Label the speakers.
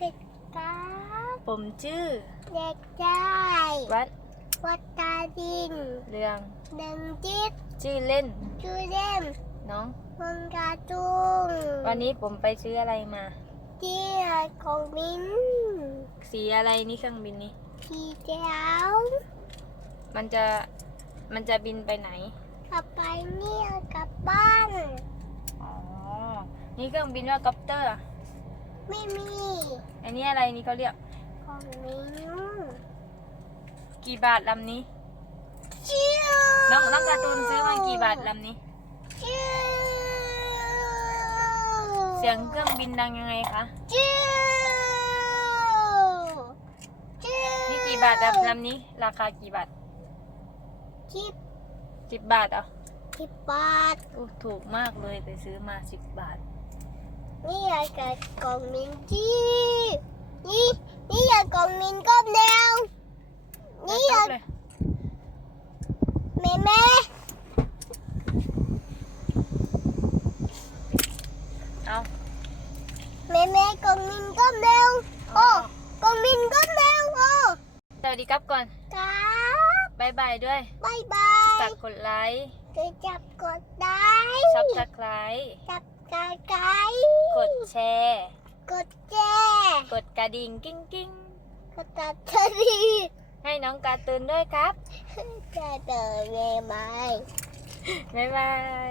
Speaker 1: ผิดครับ
Speaker 2: ผมชื่อ
Speaker 1: เด็กได้
Speaker 2: วัด
Speaker 1: วัดตาดิน
Speaker 2: เรือง
Speaker 1: หนึ่งจิต
Speaker 2: ชื่อเล่น
Speaker 1: ชื่อเล่ม
Speaker 2: น้อง
Speaker 1: มังกาจุง
Speaker 2: วันนี้ผมไปซื้ออะไรมา
Speaker 1: ที่ของมิ้น
Speaker 2: สีอะไรนี่เครื่องบินนี้
Speaker 1: สีเขียว
Speaker 2: มันจะมันจะบินไปไหน
Speaker 1: กลับไปเนี่ยกลับบ้าน
Speaker 2: อ๋อ นี่เครื่องบินว่าคอปเตอร์อะ
Speaker 1: ไม่มี
Speaker 2: อันนี้อะไรนี่เขาเรียก
Speaker 1: ของมิ้น
Speaker 2: กี่บาทลำนี้
Speaker 1: ชื่อ
Speaker 2: น้องน้องการ์ตูนซื้อมากี่บาทลำนี้
Speaker 1: ชื่อ
Speaker 2: เสียงเครื่องบินดังยังไงคะ
Speaker 1: ชื่อชื่อ
Speaker 2: นี่กี่บาทลำลำนี้ ราคากี่บาท
Speaker 1: สิบ
Speaker 2: สิบบาทเหรอ
Speaker 1: สิบบาท
Speaker 2: โอ้ถูกมากเลยไปซื้อมาสิบบาท
Speaker 1: นี่อยากกับกล่องมินจี้นี่นี่อยากกล่องมินก้มแนวนี่อยาก
Speaker 2: เลย
Speaker 1: แม่แม่
Speaker 2: เอา
Speaker 1: แม่แม่กล่องมินก้มแนวโอ้กล่องมินก้มแนวโอ้
Speaker 2: สวัสดีครับก่อน
Speaker 1: ครับ
Speaker 2: บายบายด้วย
Speaker 1: บายบาย
Speaker 2: ฝากกดไลค์
Speaker 1: จะจับกดได้
Speaker 2: ซับสไครต์
Speaker 1: จับกายกาย
Speaker 2: กด แชร์
Speaker 1: กดแจ
Speaker 2: กดกระดิ่งกิ้งกิ้ง
Speaker 1: กดตัดชนี
Speaker 2: ให้น้องการ์ตูนด้วยครับ
Speaker 1: จะเดินแม่ไม้
Speaker 2: บ๊ายบาย